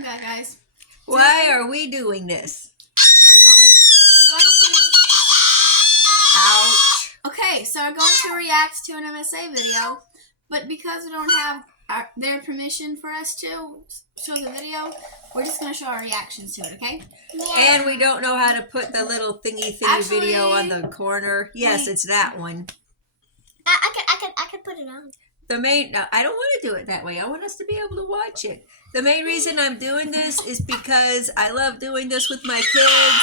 Welcome back, guys. Why are we doing this? We're going to... Ouch. Okay, so we're going to react to an MSA video, but because we don't have their permission for us to show the video, we're just going to show our reactions to it, okay? Yeah. And we don't know how to put the little thingy video on the corner. Yes, it's that one. I could put it on. I don't want to do it that way. I want us to be able to watch it. The main reason I'm doing this is because I love doing this with my kids,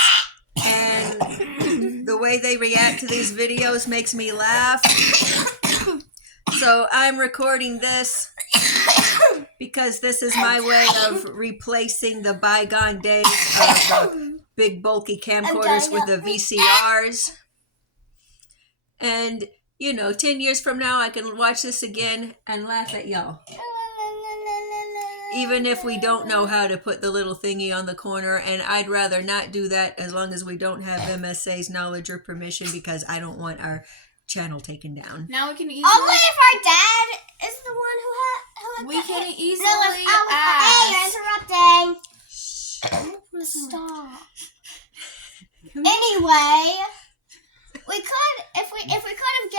and the way they react to these videos makes me laugh. So I'm recording this because this is my way of replacing the bygone days of the big bulky camcorders with the VCRs. And, 10 years from now, I can watch this again and laugh at y'all. Even if we don't know how to put the little thingy on the corner, and I'd rather not do that as long as we don't have MSA's knowledge or permission, because I don't want our channel taken down. Now we can easily... Only if our dad is the one who we can easily Hey, you're interrupting. Stop. Anyway, we could, if we could have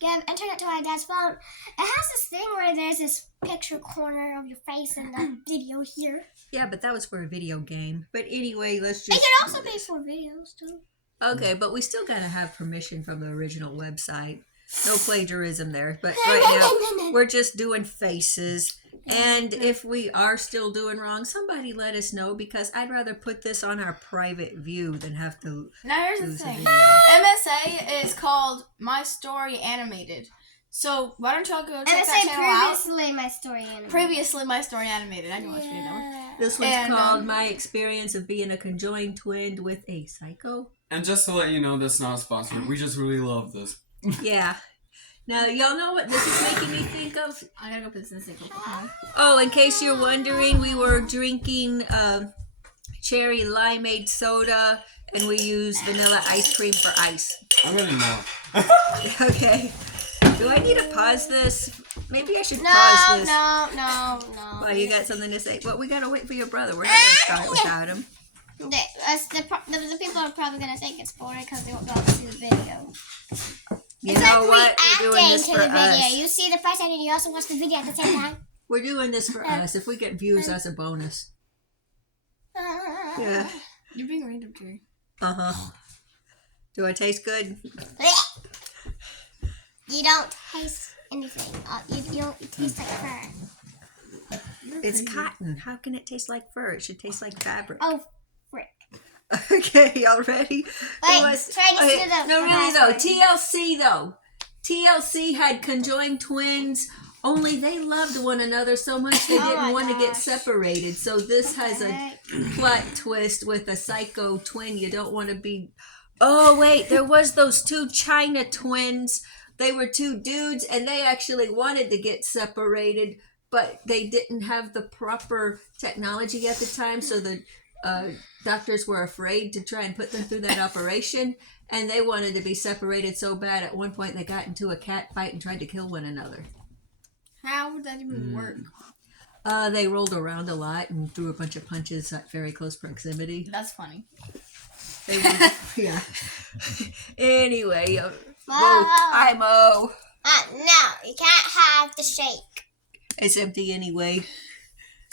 give internet to our dad's phone. It has this thing where there's this picture corner of your face in the video here. Yeah, but that was for a video game. But anyway, let's just... It can also be for videos, too. Okay, but we still gotta have permission from the original website. No plagiarism there. But right now, we're just doing faces. And if we are still doing wrong, somebody let us know, because I'd rather put this on our private view than have to... Now here's the thing. MSA is called My Story Animated. So why don't y'all go check that channel out? Previously My Story Animated. Previously My Story Animated. I can watch video. This one's called My Experience of Being a Conjoined Twin with a Psycho. And just to let you know, this is not sponsored. We just really love this. Yeah. Now, y'all know what this is making me think of? I gotta go put this in the sink. Oh, in case you're wondering, we were drinking cherry limeade soda, and we use vanilla ice cream for ice. I'm gonna know. Okay. Do I need to pause this? Maybe I should pause this. No. Well, you got something to say? Well, we gotta wait for your brother. We're not gonna start without him. The people are probably gonna think it's boring because they won't go out to see the video. You know what? We're doing this for us. You see the first and you also watch the video at the same time. We're doing this for us. If we get views, that's a bonus. Yeah. You're being random, Jerry. Uh-huh. Do I taste good? You don't taste anything. You taste like fur. It's cotton. How can it taste like fur? It should taste like fabric. Oh, frick. Okay, y'all ready? Wait, try to see the... No, really though. TLC had conjoined twins, only they loved one another so much they didn't want to get separated. So this has a plot twist with a psycho twin. You don't want to be... Oh, wait, there was those two China twins. They were two dudes, and they actually wanted to get separated, but they didn't have the proper technology at the time, so the doctors were afraid to try and put them through that operation, and they wanted to be separated so bad. At one point, they got into a cat fight and tried to kill one another. How would that even work? They rolled around a lot and threw a bunch of punches at very close proximity. That's funny. Yeah. Anyway, I'm O. No, you can't have the shake. It's empty anyway.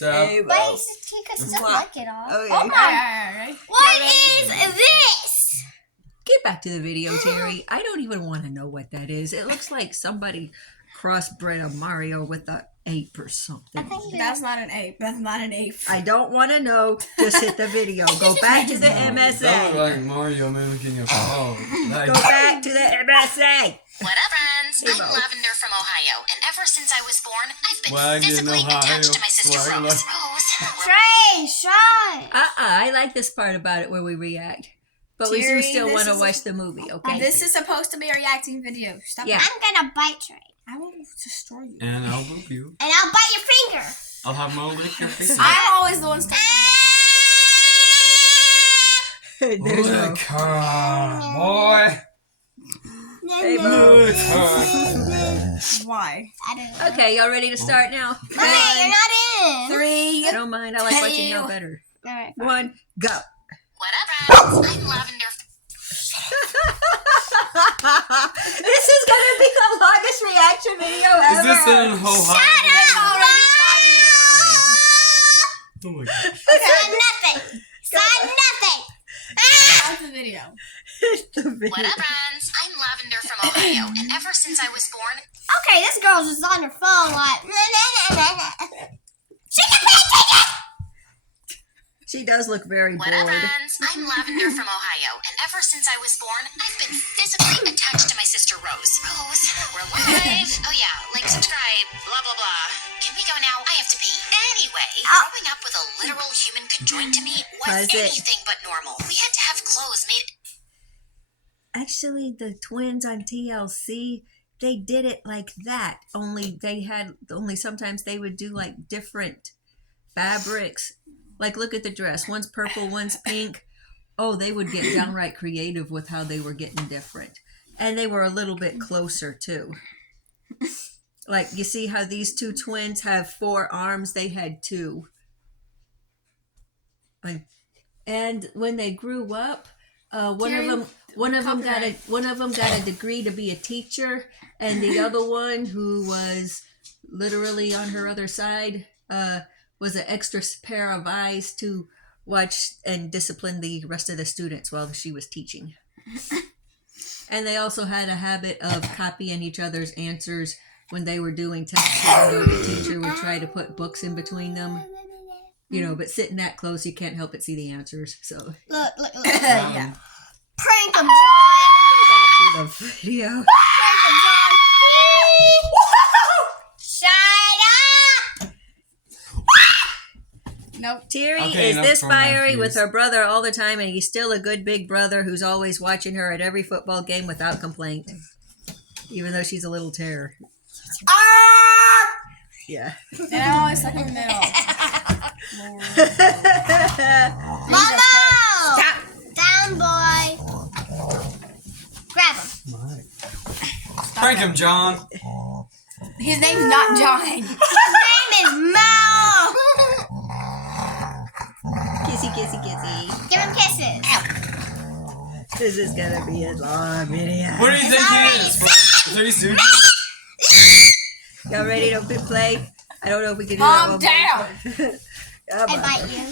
Wait, you could still lick it off. Okay. Oh my! What is this? Get back to the video, Terry. I don't even want to know what that is. It looks like somebody crossbred a Mario with an ape or something. That's not an ape. That's not an ape. I don't want to know. Just hit the video. Go back to the MSA. That looked like Mario mimicking a phone. Go back to the MSA. What up, friends? I'm Lavender from Ohio, and ever since I was born, I've been physically attached to my sister Rose. Trey, shy. I like this part about it where we react. But we do still want to watch the movie, okay? This is supposed to be a reacting video. Stop. Yeah. I'm gonna bite Trey. I will destroy you. And I'll boop you. And I'll bite your finger. I'll have Mo lick your finger. I'm always the one stuck. There's Lick her, boy. Hey, Mo. Lick her. Why? I don't know. Okay, y'all ready to start now? Mommy, you're not in. 3. I don't mind. I like watching y'all better. All right. 1, go. What up, friends? I'm Lavender. This is gonna be the longest reaction video ever. Is this in Ohio? Oh my gosh. Said nothing. Said nothing. That's the video. The video. What up, friends? I'm Lavender from Ohio, and ever since I was born, Okay, this girl's just on her phone like. She can pay attention. She does look very what up, bored. friends? I'm Lavender from Ohio, and ever since I was born, I've been physically attached to my sister Rose. Rose, we're live. Oh yeah, like, subscribe, blah blah blah. Can we go now? I have to pee. Anyway, growing up with a literal human conjoined to me was Was it? anything but normal. We had to have clothes made. Actually, the twins on TLC, they did it like that. Only sometimes they would do like different fabrics. Like, look at the dress. One's purple, one's pink. Oh, they would get downright creative with how they were getting different. And they were a little bit closer, too. Like, you see how these two twins have 4 arms? They had 2. And when they grew up, one of them got a degree to be a teacher, and the other one, who was literally on her other side, was an extra pair of eyes to watch and discipline the rest of the students while she was teaching. And they also had a habit of copying each other's answers when they were doing tests. The teacher would try to put books in between them. You know, but sitting that close, you can't help but see the answers. So Look. Yeah. Prank him, John. back to the video. Prank him, John. Shut up. Nope. Terry Okay, is enough this for my fiery with views. her brother all the time, and he's still a good big brother who's always watching her at every football game without complaint, even though she's a little terror. Yeah. And I'm always stuck in the middle. Momo. Down, boy. Grab him. Prank him, John. His name's not John. His name is Mo. Kissy, kissy, kissy. Give him kisses. This is gonna be a long video. Where do you think he is from? Three Stooges? Y'all ready to play? I don't know if we can do Calm that down. Come I on. bite you.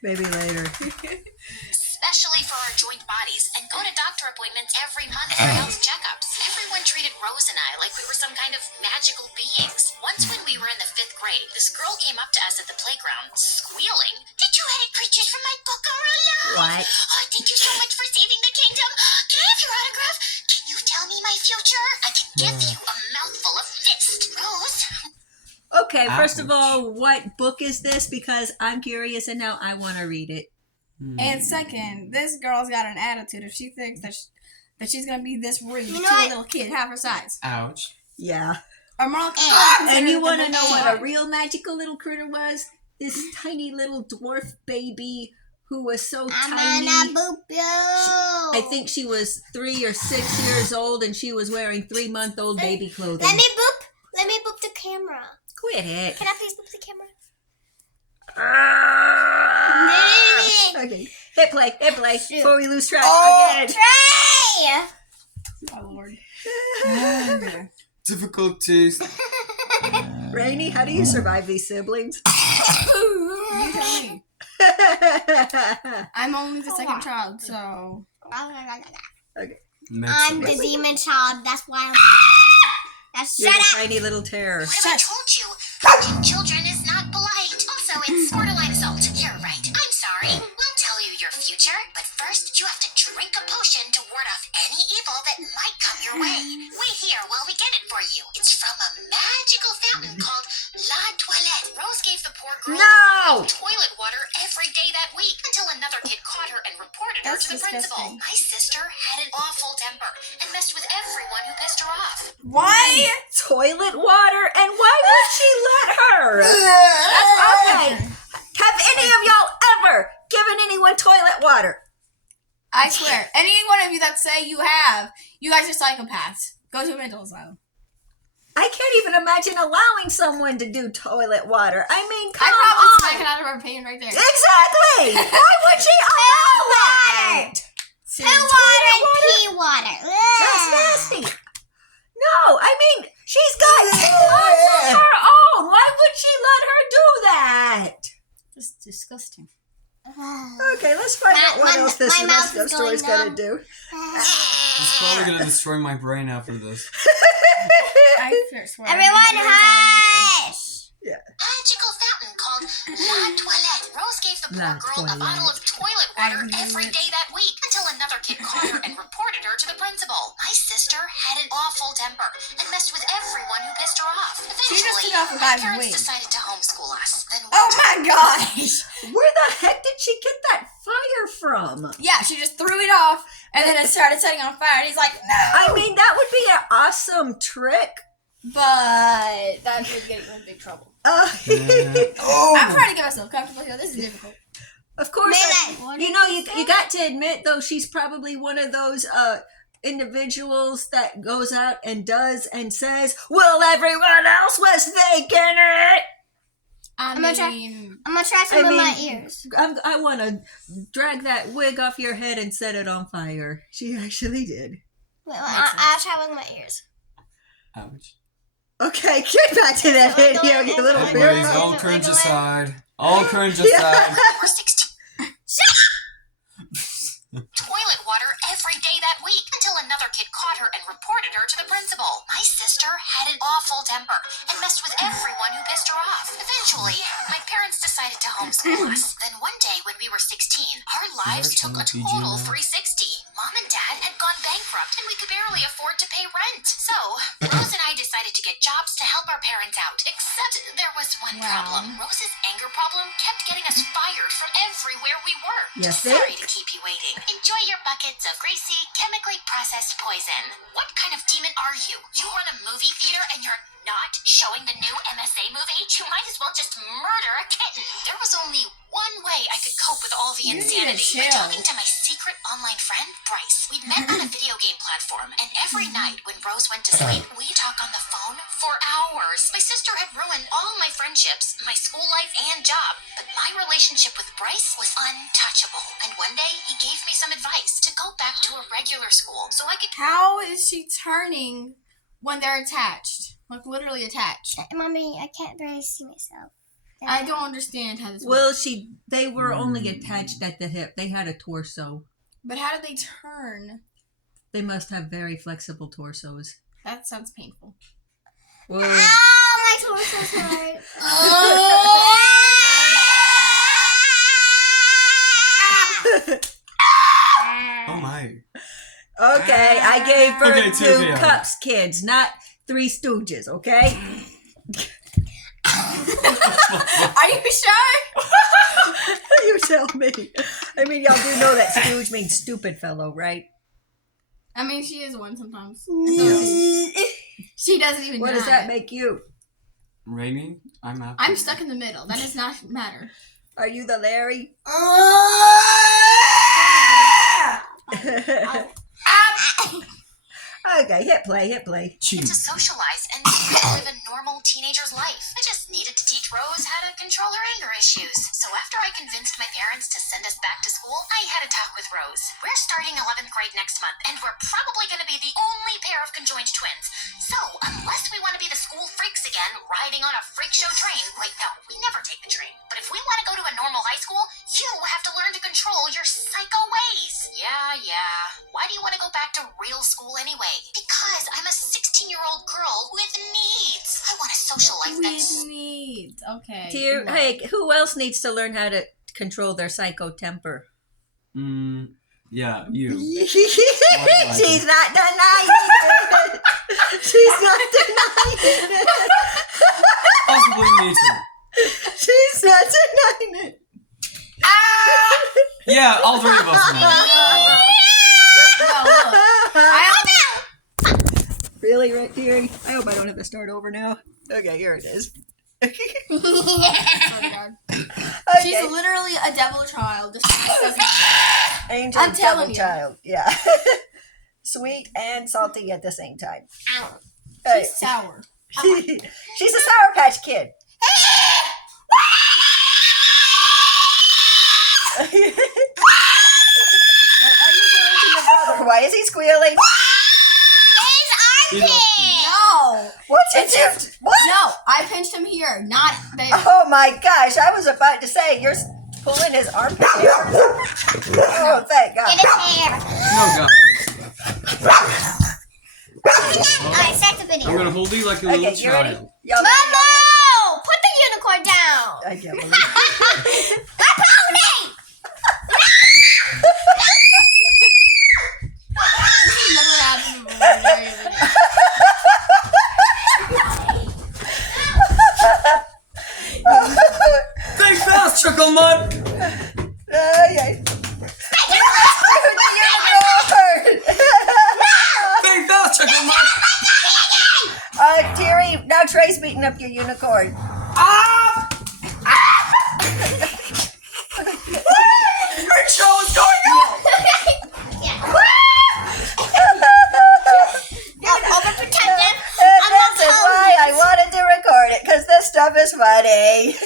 Maybe later. Especially for our joint bodies, and go to doctor appointments every month for health checkups. Everyone treated Rose and I like we were some kind of magical beings. Once when we were in the 5th grade, this girl came up to us at the playground, squealing, "The two-headed creatures from my book are alive! What? Oh, thank you so much for saving the kingdom! Can I have your autograph? Can you tell me my future? I can give you a mouthful of fist. Rose?" Okay, first of all, what book is this? Because I'm curious and now I want to read it. And second, this girl's got an attitude. If she thinks that she's gonna be this rude to know a what? little kid half her size, Ouch. Yeah. or more And you want to know what a real magical little critter was? This tiny little dwarf baby who was so I'm tiny. gonna boop you. I think she was 3 or 6 years old, and she was wearing 3-month-old baby clothing. Let me boop the camera. Quit it. Can I please boop the camera? Okay. Hit play. Shoot. Before we lose track again. Trey! Oh Lord. Difficulties. Rainy, how do you survive these siblings? You tell me. I'm only the second child, so Next I'm the semester. demon child. That's why I'm. You're Shut the up! tiny little terror. What have I told you? Touching children is not polite. Also, it's borderline assault. You're right. I'm sorry. We'll tell you your future, but first you have to drink a potion to ward off any evil that might come your way. Wait here while we get it for you. It's from a magical fountain called La Toilette. Rose gave the poor girl No! toilet water every day that week until another kid caught her and reported her That's to the principal. disgusting. My sister had an awful temper and messed with everyone who pissed her off. why? Toilet water? And why would she let her? Okay. Have any of y'all ever given anyone toilet water? I swear, any one of you that say you have, you guys are psychopaths. Go to a mental asylum. I even imagine allowing someone to do toilet water. I mean, come I'd probably on. smack it out of her pan right there. Exactly. Why would she allow that? Poo water and pee water. That's Ugh. nasty. No, I mean, she's got kids of her own. Why would she let her do that? That's disgusting. Okay, let's find out what else this my mouth UNESCO is story's going gonna numb. do. It's probably gonna destroy my brain after this. I swear. Everyone, hush! Magical fountain called La Toilette. Rose gave the La poor girl a Toilette. bottle of toilet water every day that week until another kid caught her and reported her to the principal. My sister had an awful temper and messed with everyone who pissed her off. She just Eventually, took off a my guy's parents wig. decided to homeschool us. Then Oh my gosh! Where the heck did she get that fire from? Yeah, she just threw it off, and then it started setting on fire. And he's like, "No!" I mean, that would be an awesome trick. But that would get you in big trouble. I'm Oh! trying to get myself comfortable here. This is difficult. Of course, What you did know, you you got to admit though, she's probably one of those individuals that goes out and does and says, "Well, everyone else was thinking it." I I'm gonna try- mean, I'm gonna try some I in my mean- ears. I want to drag that wig off your head and set it on fire. She actually did. Wait, I'll try with my ears. Ouch. Okay, get back to that video, you little Wiggle, beer. Anyways, all wiggle, cringe wiggle. aside. All cringe aside. we're 16. Toilet water every day that week until another kid caught her and reported her to the principal. My sister had an awful temper and messed with everyone who pissed her off. Eventually, my parents decided to homeschool us. Then one day when we were 16, our lives took a total 360. Mom and Dad had gone bankrupt and we could barely afford to pay rent. So, Rose and I decided to get jobs to help our parents out. Except there was one problem. Rose's anger problem kept getting us fired from everywhere we worked. Yes, Sorry to keep you waiting. Enjoy your buckets of greasy, chemically processed poison. What kind of demon are you? You run a movie theater and you're not showing the new MSA movie? You might as well just murder a kitten. There was only one way I could cope with all the You need to insanity. By chill. talking to my secret online friend, Bryce. We'd met on a video game platform, and every night when Rose went to sleep, we'd talk on the phone for hours. My sister had ruined all my friendships, my school life, and job, but my relationship with Bryce was untouchable. And one day, he gave me some advice to go back to a regular school so I could. how is she turning when they're attached? Like literally attached. Mommy, I can't barely see myself. I don't understand how this works. Well, they were only attached at the hip. They had a torso. But how did they turn? They must have very flexible torsos. That sounds painful. Well, Ow, my torso's hurt. Oh my. okay, I gave birth Okay, to Tuvia. Cups kids, not Three Stooges, okay? Are you sure? You tell me. I mean, y'all do know that Stooge means stupid fellow, right? I mean, she is one sometimes. Yeah. She doesn't even What deny does that it. make you? Rainy? I'm happy. I'm stuck in the middle. That does not matter. Are you the Larry? Okay, hit play. To socialize and live a normal teenager's life. I just needed to teach Rose how to control her anger issues. So after I convinced my parents to send us back to school, I had a talk with Rose. We're starting 11th grade next month, and we're probably going to be the only pair of conjoined twins. So unless we want to be the school freaks again, riding on a freak show train, wait, no, we never take the train. But if we want to go to a normal high school, you have to learn to control your psycho ways. Yeah. Why do you want to go back to real school anyway? Because I'm a 16-year-old girl with needs. I want a social life that's... With needs. Okay. Here, hey, who else needs to learn how to control their psycho temper? Yeah, you. She's not denying it. She's not denying it. Possibly me too. She's not denying it. Yeah, all three of us know. Really, Rick Deary? I hope I don't have to start over now. Okay, here it is. Oh my God. Okay. She's literally a devil child. Just doesn't- Angel I'm and telling devil you. child. Yeah. Sweet and salty at the same time. Hey. She's sour. She's a Sour Patch Kid. What are you doing to your brother? Why is he squealing? He's a- No. What's it do? What? No, I pinched him here, not there. Oh my gosh, I was about to say, you're pulling his armpit hairs. Oh, thank God. Get his hair. No, God. Alright, start the video. I'm gonna hold you like a little Okay, you ready? child. Y'all Momo! Put the unicorn down! I can't believe it. My pony! This never happened before in a video. Think fast, Chuckle Mud! Yeah. Think fast, Chuckle Mud! Terry, now Trey's beating up your unicorn. Ah! Great show is going on! Overprotective. And this is why I wanted to record it, because this stuff is funny.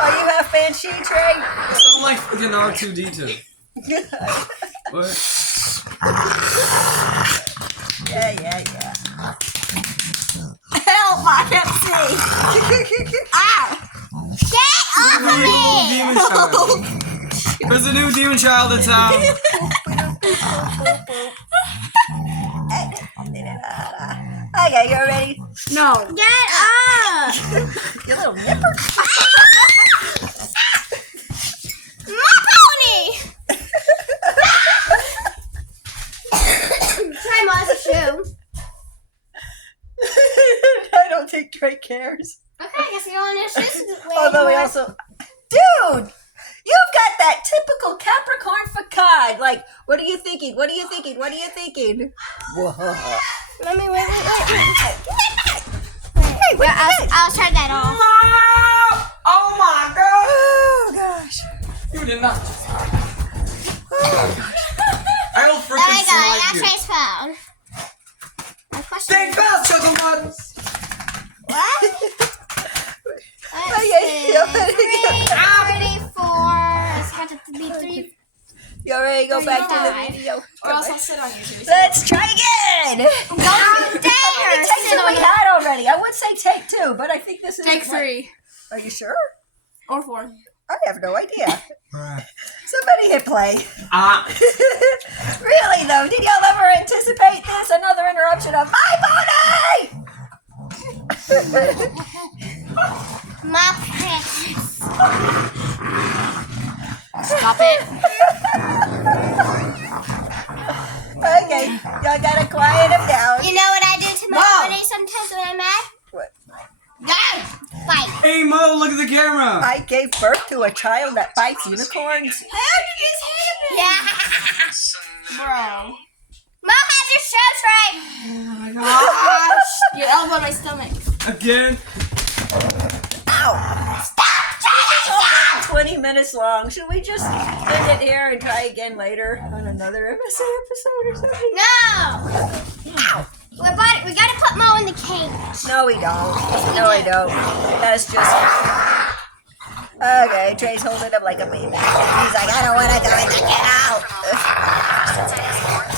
Are you half banshee, Trey? It sounds like fucking R2D2. What? Yeah. Help! I can't see. Get off of me! Demon child. There's a new demon child in town. Okay, you ready? No. Get up! You little nipper. My pony! Try my shoe. I don't think Trey cares. Okay, I guess you don't want to shoes. Although he also, dude, you've got that typical Capricorn facade. Like, what are you thinking? What are you thinking? What are you thinking? Whoa. Let me wait. I'll turn that off. Oh my god! Oh gosh. You did not. I'll There freaking we go. slide That's you. Trey's phone. My question Think fast, Chuckle Mud! what? Oh, yeah. 34. It's got to be 3. You ready to go back to the 35. video? Or else I'll sit on you too. Let's try again. Go down. How many takes have we had already? I would say take 2, but I think this is Take 3 Are you sure? or 4. I have no idea. Somebody hit play. Ah. Really though, did y'all ever anticipate this? Another interruption of my pony! My precious. Stop it. Okay, y'all gotta quiet him down. You know what I do to my Mom. pony sometimes when I'm mad? What? Fight. Hey Mo, look at the camera! I gave birth to a child that fights unicorns. Yeah. Bro. Mom has your shoes right. Oh my gosh. Your elbow in my stomach. Again? Ow! Stop! 20 minutes long. Should we just end it here and try again later on another MSA episode or something? No. Ow! We gotta put Mo in the cage. No, we don't. No, I don't. That's just. Okay, Trey's holding him like a baby. He's like, I don't want to go in the get out.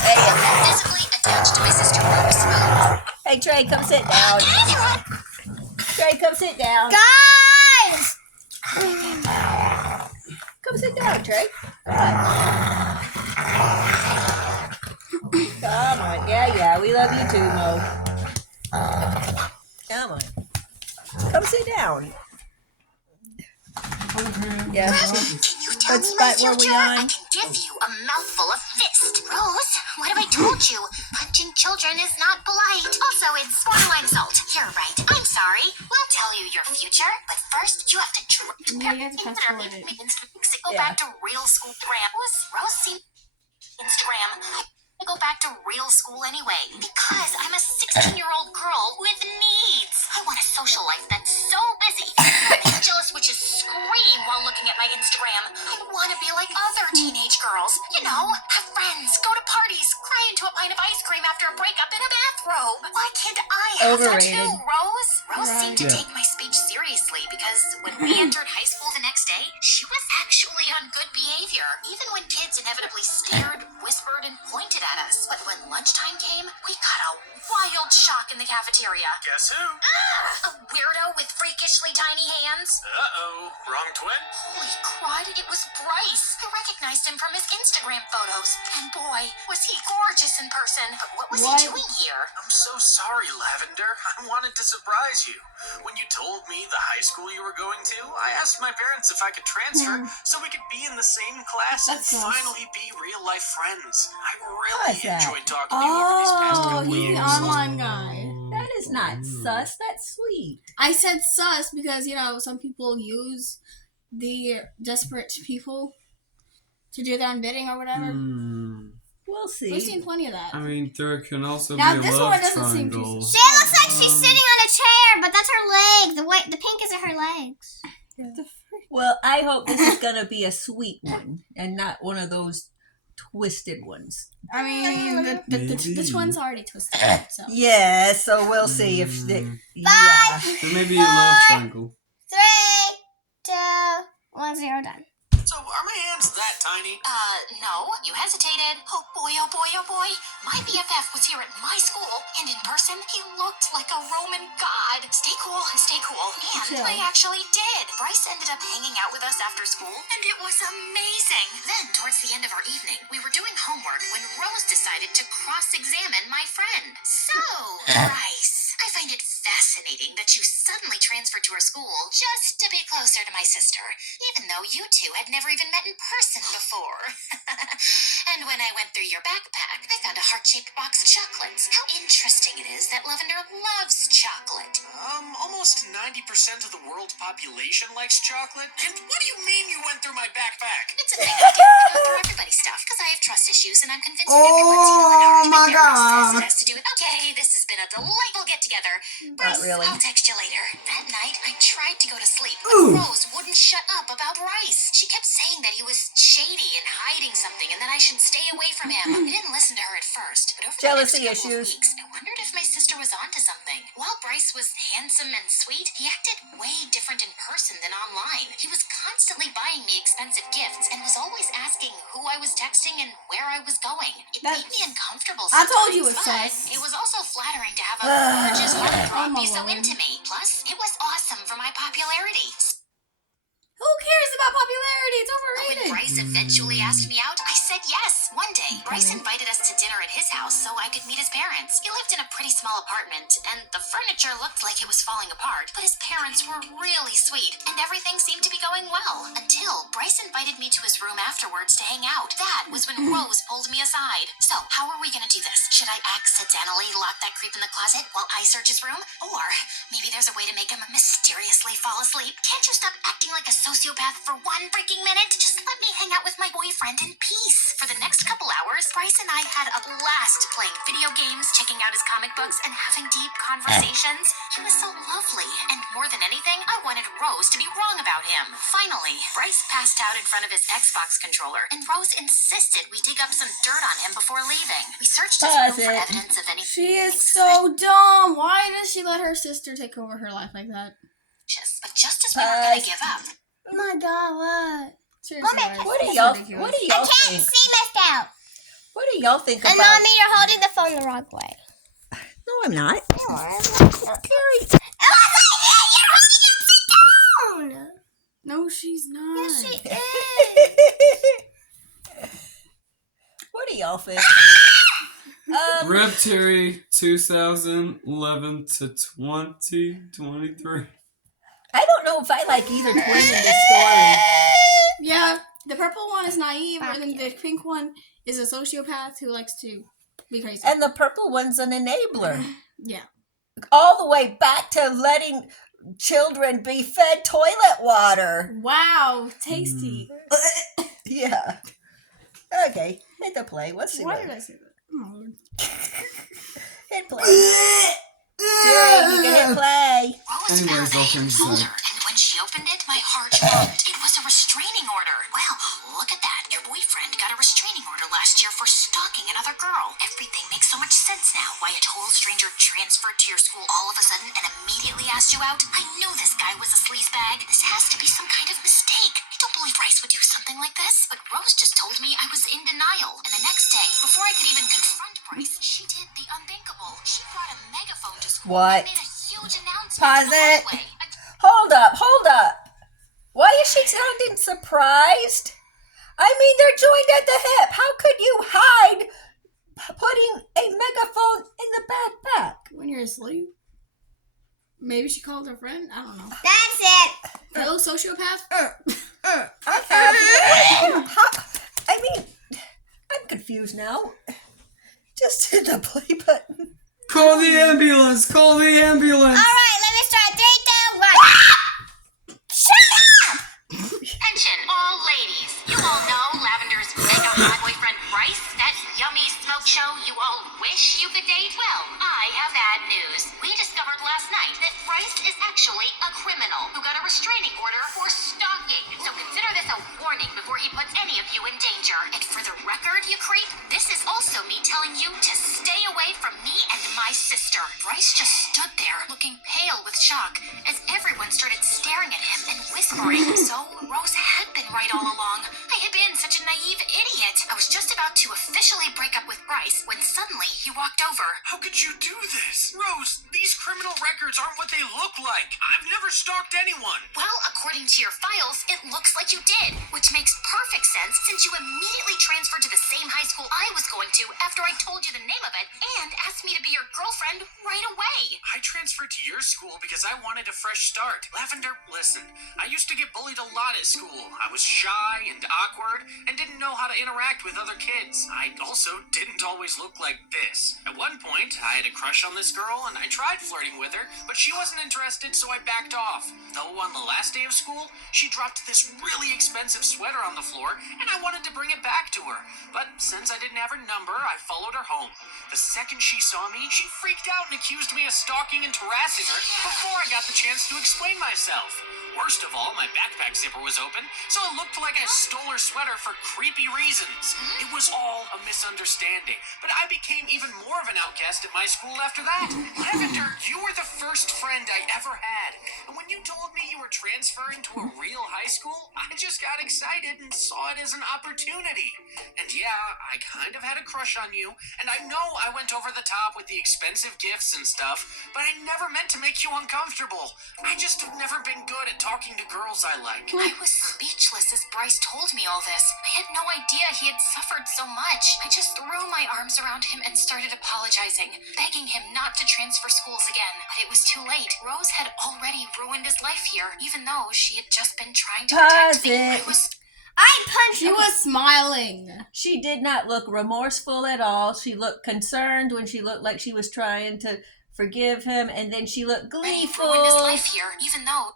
Physically attached to my sister Rose. Hey, Trey, come sit down. Trey, come sit down. Guys. Come sit down, Trey. Come on. Yeah, we love you too, Mo. Come on. Come sit down. Yeah. Can you tell What me my spot were we future? I on? can give you a mouthful of fist. Rose, what have I told you? Punching children is not polite. Also, it's borderline assault. You're right. I'm sorry. We'll tell you your future, but first you have to Yeah, you have to fast forward it. go back to real school. Rose seen Instagram. I go back to real school anyway because I'm a 16-year-old girl with needs. I want a social life that's so busy. These jealous witches scream while looking at my Instagram. I want to be like other teenage girls. You know, have friends, go to parties, cry into to a pint of ice cream after a breakup in a bathrobe. Why can't I have that Overrated. too, Rose? Rose seemed to Yeah. take my speech seriously because when we entered high school the next day, she was actually on good behavior, even when kids inevitably stared, whispered, and pointed at us. But when lunchtime came, we got a wild shock in the cafeteria. Guess who? A weirdo with freakishly tiny hands. Uh-oh. Wrong twin? Holy crud, it was Bryce. I recognized him from his Instagram photos. And boy, was he gorgeous in person. But what was What? he doing here? I'm so sorry, Lavender. I wanted to surprise you. When you told me the high school you were going to, I asked my parents if I could transfer so we could be in the same class and That's nice. finally be real-life friends. I How's really that? enjoyed talking to you over these past Oh, couple he's the years. online guy. That is not sus. That's sweet. I said sus because, you know, some people use the desperate people to do their own bidding or whatever. We'll see. We've seen plenty of that. I mean, there can also Now, be a this love one doesn't seem too triangle. She looks like she's sitting on a chair, but that's her leg. The pink isn't her legs. Well, I hope this is gonna be a sweet one and not one of those twisted ones. I mean, the Maybe. twins already twisted, so. Yeah, so we'll see if they. Yeah. There may be a love triangle. 3, 2, 1, 0, done. So are my hands that tiny? No, you hesitated. Oh boy, oh boy, oh boy. My BFF was here at my school, and in person, he looked like a Roman god. Stay cool, stay cool. And Chill. I actually did. Bryce ended up hanging out with us after school, and it was amazing. Then, towards the end of our evening, we were doing homework when Rose decided to cross-examine my friend. So, Bryce, I find it fascinating that you suddenly transferred to our school just to be closer to my sister, even though you two had never even met in person before. And when I went through your backpack, I found a heart-shaped box of chocolates. How interesting it is that Lavender loves chocolate. Almost 90% of the world's population likes chocolate. And what do you mean you went through my backpack? It's a thing I do. I go through everybody's stuff because I have trust issues and I'm convinced that everyone's feeling hard. my My therapist says God. it has to do with. Okay, this has been a delightful get-together. Bryce, really. I'll text you later. That night, I tried to go to sleep, Ooh. but Rose wouldn't shut up about Bryce. She kept saying that he was shady and hiding something, and that I should stay away from him. I didn't listen to her at first, but over Jealousy the next couple of issues. weeks, I wondered if my sister was onto something. While Bryce was handsome and sweet, he acted way different in person than online. He was constantly buying me expensive gifts and was always asking who I was texting and where I was going. It made me uncomfortable I told you sometimes, it's sus. but it was also flattering to have a gorgeous heartthrob be so into me. Plus, it was awesome for my popularity. Who cares about popularity? It's When overrated. Bryce eventually asked me out, I said yes. One day, Bryce invited us to dinner at his house so I could meet his parents. He lived in a pretty small apartment, and the furniture looked like it was falling apart, but his parents were really sweet, and everything seemed to be going well. Until Bryce invited me to his room afterwards to hang out. That was when Rose pulled me aside. So, how are we gonna do this? Should I accidentally lock that creep in the closet while I search his room? Or maybe there's a way to make him mysteriously fall asleep? Can't you stop acting like a sociopath for one freaking minute? Just let me hang out with my boyfriend in peace. For the next couple hours, Bryce and I had a blast playing video games, checking out his comic books, and having deep conversations. He was so lovely, and more than anything, I wanted Rose to be wrong about him. Finally, Bryce passed out in front of his Xbox controller, and Rose insisted we dig up some dirt on him before leaving. We searched his room for evidence of any She is so dumb. Why does she let her sister take over her life like that? suspicious. But just as we were gonna give up, Oh my god, what? Seriously, Mommy, like, What do it's y'all? ridiculous. What do I y'all can't think? see missed out. What do y'all think And about? mommy, you're holding the phone the wrong way. No, I'm not. You are. Carrie. Oh my god, you're holding it down. No, she's not. Yes, she is. What do y'all think? Rip Terry 2011 to 2023. I don't know if I like either twin in this story. Yeah, the purple one is naive, and then the pink one is a sociopath who likes to be crazy. And the purple one's an enabler. Yeah. All the way back to letting children be fed toilet water. Wow, tasty. Yeah. Okay, hit the play. Let's see Why what. did I say that? Oh, Lord. Hit play. Siri, you can hit play. Rose Anyways, found all the things folder, said. and when she opened it, my heart dropped. It was a restraining order. Well, look at that. Your boyfriend got a restraining order last last year for stalking another girl. Everything makes so much sense now. Why a total stranger transferred to your school all of a sudden and immediately asked you out. I knew this guy was a sleazebag. This has to be some kind of mistake. I don't believe Bryce would do something like this. But Rose just told me I was in denial. And the next day, before I could even confront Bryce, she did the unthinkable. She brought a megaphone to school What? and made a huge announcement Pause in the it. hallway. Hold up. Why is she sounding surprised? I mean, they're joined at the hip. How could you hide putting a megaphone in the backpack? When you're asleep. Maybe she called her friend. I don't know. That's it. Hello, sociopath. I mean, I'm confused now. Just hit the play button. Call the ambulance! Call the ambulance! All right, let me start. 3, 2, 1. Shut up! Attention, all ladies. You all know Lavender's mega hot boyfriend Bryce? That yummy smoke show you all wish you could date? Well, I have bad news. We discovered last night that Bryce is actually a criminal who got a restraining order for stalking. So consider this a warning before he puts any of you in danger. And for the record, you creep, this is also me telling you to stay away from me and my sister. Bryce just stood there, looking pale with shock, as everyone started staring at him and whispering. So Rose had been right all along. I had been such a naive idiot. I was just about to officially break up with Bryce when suddenly he walked over. How could you do this? Rose, these criminal records aren't what they look like. I've never stalked anyone. Well, according to your files, it looks like you did, which makes perfect sense since you immediately transferred to the same high school I was going to after I told you the name of it and asked me to be your girlfriend right away. I transferred to your school because I wanted a fresh start. Lavender, listen, I used to get bullied a lot at school. I was shy and awkward and didn't know how to interact with other kids. I also didn't always look like this. At one point, I had a crush on this girl and I tried flirting with her, but she wasn't interested, so I backed off. Though on the last day of school, she dropped this really expensive sweater on the floor and I wanted to bring it back to her. But since I didn't have her number, I followed her home. The second she saw me, she freaked out and accused me of stalking and harassing her before I got the chance to explain myself. Worst of all, my backpack zipper was open, so it looked like I stole her sweater for creepy reasons. It was all a misunderstanding, but I became even more of an outcast at my school after that. Lavender, you were the first friend I ever had, and when you told me you were transferring to a real high school, I just got excited and saw it as an opportunity. And yeah, I kind of had a crush on you, and I know I went over the top with the expensive gifts and stuff, but I never meant to make you uncomfortable. I just have never been good at talking to girls I like. I was speechless as Bryce told me all this. I had no idea he had suffered so much. I just threw my arms around him and started apologizing, begging him not to transfer schools again. But it was too late. Rose had already ruined his life here, even though she had just been trying to protect me. I punched She him. was smiling. She did not look remorseful at all. She looked concerned when she looked like she was trying to forgive him, and then she looked Ruined his gleeful. life here, even though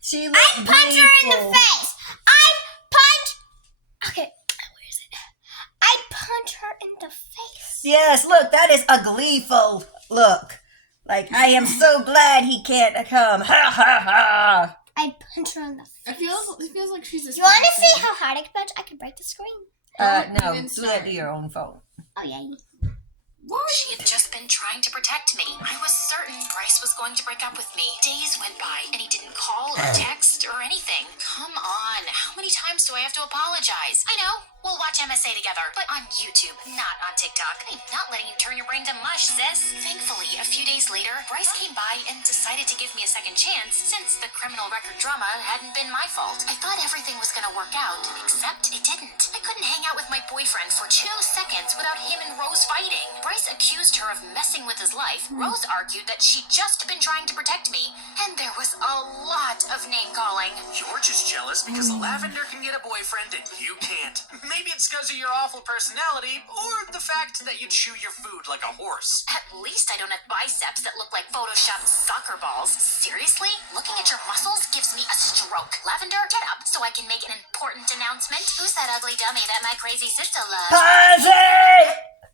She I looked punched her in the gleeful. face. I punched. Okay, where is it? I punched her in the face. Yes, look, that is a gleeful look. Like, I am so glad he can't come. Ha ha ha. I punched her in the face. It feels like she's a You want to see how hard I can punch? I can break the screen. No, Even do that start. to your own phone. Oh, yeah. she had just been trying to protect me. I was certain Bryce was going to break up with me. Days went by, and he didn't call or text or anything. Come on, how many times do I have to apologize? I know, we'll watch MSA together, but on YouTube, not on TikTok. I'm not letting you turn your brain to mush, sis. Thankfully, a few days later, Bryce came by and decided to give me a second chance, since the criminal record drama hadn't been my fault. I thought everything was gonna work out, except it didn't. I couldn't hang out with my boyfriend for 2 seconds without him and Rose fighting. Bryce accused her of messing with his life. Rose argued that she'd just been trying to protect me, and there was a lot of name-calling. You're just jealous because Lavender can get a boyfriend and you can't. Maybe it's because of your awful personality, or the fact that you chew your food like a horse. At least I don't have biceps that look like photoshopped soccer balls. Seriously? Looking at your muscles gives me a stroke. Lavender, get up so I can make an important announcement. Who's that ugly dummy that my crazy sister loves? Pause it!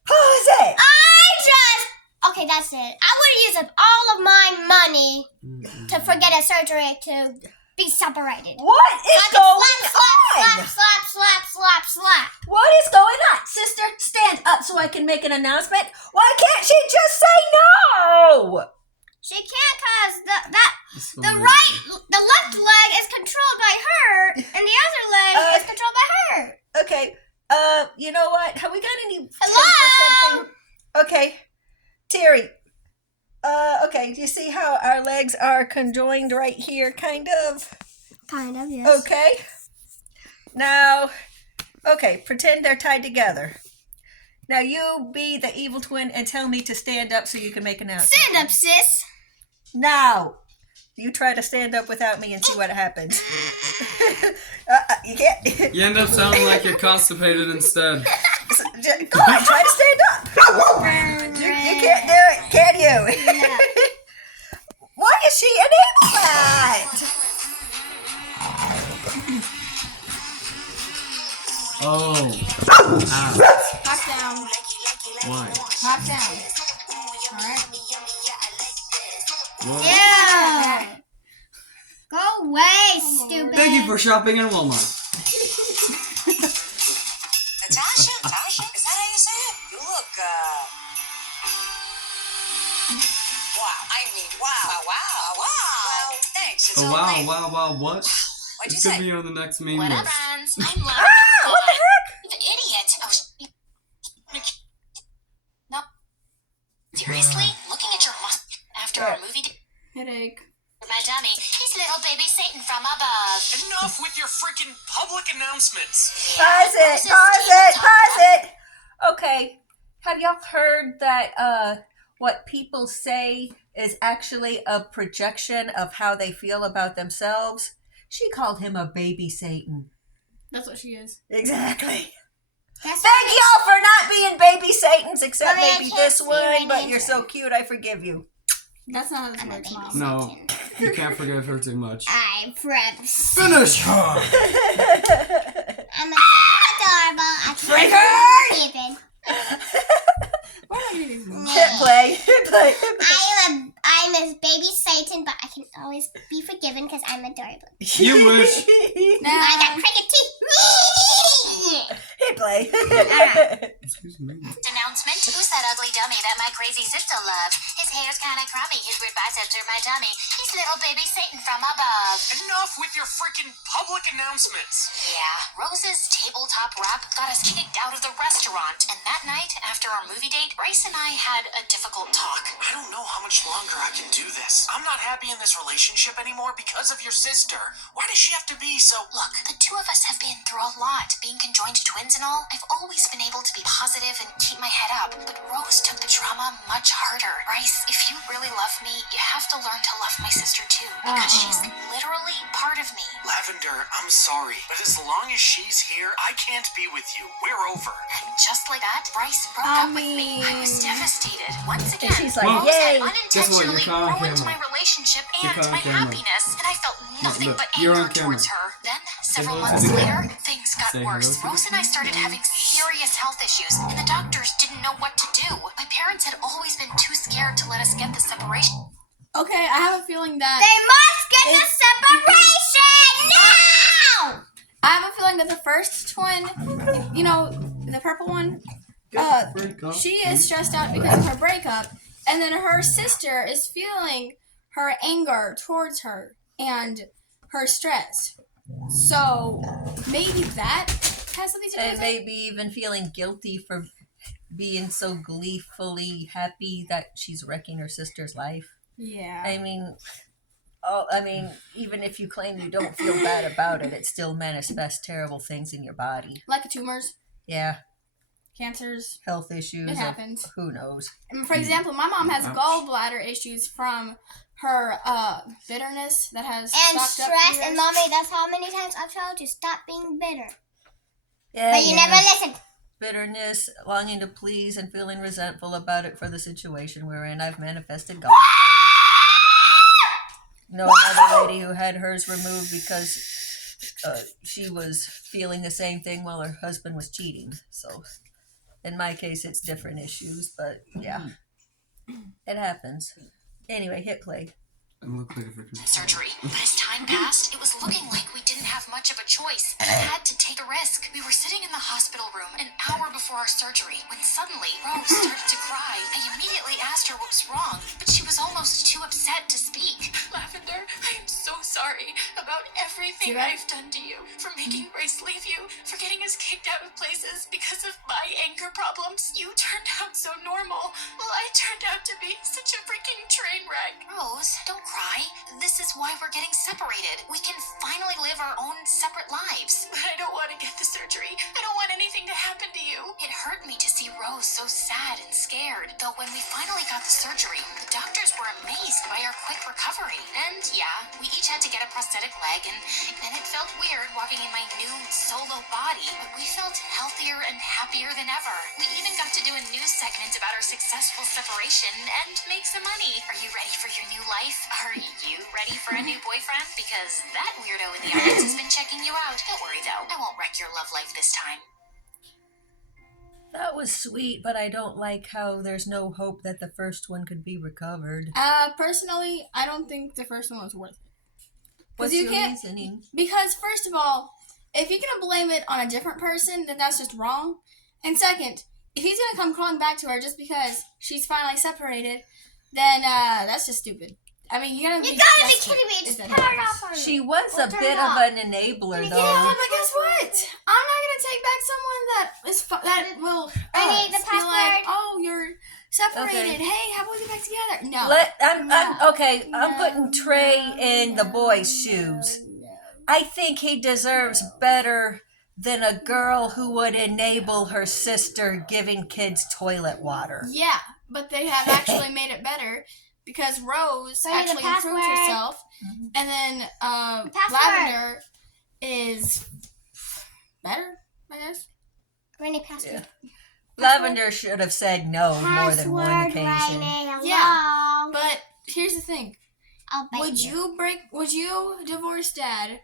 Pause it! Okay, that's it. I would have used up all of my money to forget a surgery to be separated. What is Slap, going slap, on? slap, slap, slap, slap. What is going on? Sister, stand up so I can make an announcement. Why can't she just say no? She can't cause This the one left leg is controlled by her, and the other leg is controlled by her. Okay. You know what? Have we got any tape or Hello? something? Okay. Terry. Okay. Do you see how our legs are conjoined right here, kind of? Kind of, yes. Okay. Now, okay, pretend they're tied together. Now you be the evil twin and tell me to stand up so you can make an announcement. Stand up, sis. Now, you try to stand up without me and see what happens. You can't. You end up sounding like you're constipated instead. Go on, try to stand up. You can't do it, can you? Why is she an implant? Oh. Ow. Hop down. Why? Hop down. Alright. What? Yeah. Go away, stupid. Thank you for shopping at Walmart. Natasha, is that how you say it? You look, wow. I mean, wow. Well, thanks. It's Oh, all wow, right. wow, what? What'd you It's gonna say? be on the next meme What up, list. friends? I'm Lavender. What the heck? The idiot. Oh, no. Seriously? Looking at your after our movie date? Headache. My dummy. He's little baby Satan from above. Enough with your freaking public announcements. Pause it. Okay. Have y'all heard that what people say is actually a projection of how they feel about themselves? She called him a baby Satan. That's what she is. Exactly. That's Thank y'all for not being baby Satans, except Mommy, I maybe can't this see right one, but now. you're so cute, I forgive you. That's not how this works, Mom. No, you can't forgive her too much. I'm Frebs. Finish her! I'm adorable. I can't even. Why am I doing these moves? Hit play. I'm a baby Satan, but I can always be forgiven because I'm adorable. You wish. I Now, got cricket teeth. Hit play. Excuse me. Announcement. Who's that ugly dummy that my crazy sister loves? His hair's kinda crummy. His weird biceps are my tummy. He's little baby Satan from above. Enough with your freaking public announcements. Yeah, Rose's tabletop rap got us kicked out of the restaurant. And that night, after our movie date, Bryce and I had a difficult talk. I don't know how much longer I can do this. I'm not happy in this relationship anymore because of your sister. Why does she have to be so... Look, the two of us have been through a lot. Being conjoined twins and all, I've always been able to be positive and keep my head up. But Rose took the drama much harder. Bryce, if you really love me, you have to learn to love my sister too. Because she's literally part of me. Lavender, I'm sorry, but as long as she's here, I can't be with you. We're over. And just like that, Bryce broke up with me. I was devastated. Once again, she's like, Rose yay. had Guess what? You're unintentionally caught on ruined camera. my relationship You're and caught on my camera. happiness. And I felt nothing Look, but you're anger on camera. towards her. Then, several hello to months the later, camera. things got Say worse. hello to Rose the and I started having serious health issues, and the doctors didn't know what to do. My parents had always been too scared to let us get the separation. okay, I have a feeling that They must get the separation now. I have a feeling that the first twin, you know, the purple one, she is stressed out because of her breakup, and then her sister is feeling her anger towards her and her stress. So maybe that has something to do And with it. maybe even feeling guilty for being so gleefully happy that she's wrecking her sister's life. Yeah. I mean, even if you claim you don't feel bad about it, it still manifests terrible things in your body. Like tumors, Yeah, cancers. health issues. It of happens. Who knows? And for example, my mom has Ouch. gallbladder issues from her bitterness that has And stocked up stress, for and years. mommy, that's how many times I've told you, stop being bitter. Yeah, But you never listened. Bitterness, longing to please, and feeling resentful about it for the situation we're in. I've manifested gallstones. Know another lady who had hers removed because she was feeling the same thing while her husband was cheating. So, in my case, it's different issues, but yeah, it happens. Anyway, hit play. I look like a freaking. Surgery, but as time had passed, it was looking like we didn't have much of a choice. We had to take a risk. We were sitting in the hospital room an hour before our surgery when suddenly Rose started to cry. I immediately asked her what was wrong, but she was almost too upset to speak. Lavender, I am so sorry about everything I've done to you. For making Grace leave you, for getting us kicked out of places because of my anger problems. You turned out so normal, while I turned out to be such a freaking train wreck. Rose, don't cry. This is why we're getting separated. We can finally live our own separate lives. But I don't want to get the surgery. I don't want anything to happen to you. It hurt me to see Rose so sad and scared. Though when we finally got the surgery, the doctors were amazed by our quick recovery. And yeah, we each had to get a prosthetic leg, and it felt weird walking in my new solo body, but we felt healthier and happier than ever. We even got to do a news segment about our successful separation and make some money. Are you ready for your new life? Are you ready for a new boyfriend? Because that weirdo in the audience has been checking you out. Don't worry though, I won't wreck your love life this time. That was sweet, but I don't like how there's no hope that the first one could be recovered. Personally, I don't think the first one was worth it. What's you your can't- reasoning? Because first of all, if you're gonna blame it on a different person, then that's just wrong. And second, if he's gonna come crawling back to her just because she's finally separated, then that's just stupid. I mean, you gotta be desperate kidding me. if Just that turn it happens. off on me. She was Well, a turn bit it of off. an enabler, Yeah, though. but guess what? I'm not gonna take back someone that will I need the be like, password. oh, you're separated. Okay. Hey, how about we get back together? No. I'm putting Trey in the boy's shoes. I think he deserves better than a girl who would enable her sister giving kids toilet water. Yeah, but they have actually made it better because Rose So I need the actually improved password. herself, and then password. Lavender is better, I guess. Rainy password. Lavender should have said no more than one Password, occasion. Rainy. Hello. Yeah. But here's the thing: I'll bite would you divorce Dad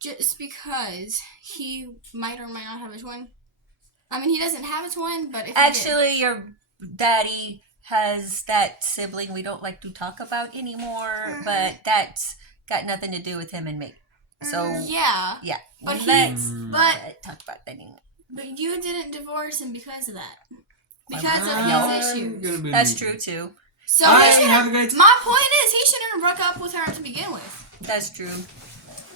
just because he might or might not have a twin? I mean, he doesn't have a twin, but if he did. Actually, your daddy has that sibling we don't like to talk about anymore, but that's got nothing to do with him and me. So, yeah, yeah. but let's but not talk about that anymore. but you didn't divorce him because of that, because of No. his issues. That's true, too. So Bye, he shouldn't- have a great time. my point is, he shouldn't have broke up with her to begin with. That's true.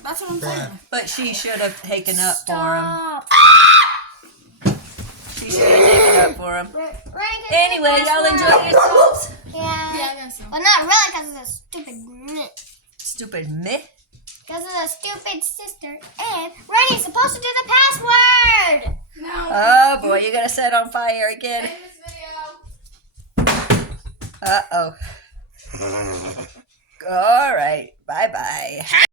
That's what I'm saying. But she should have taken up for him. Stop. She should have taken up for him. Rainy, can you Anyway, take y'all password? enjoy yourselves. Yeah. Yeah, I guess so. But not really because of the stupid Stupid me. because of the stupid sister. And Rainey's supposed to do the password. No. Oh boy, you're gonna set on fire again. End this video. Uh oh. All right. Bye bye.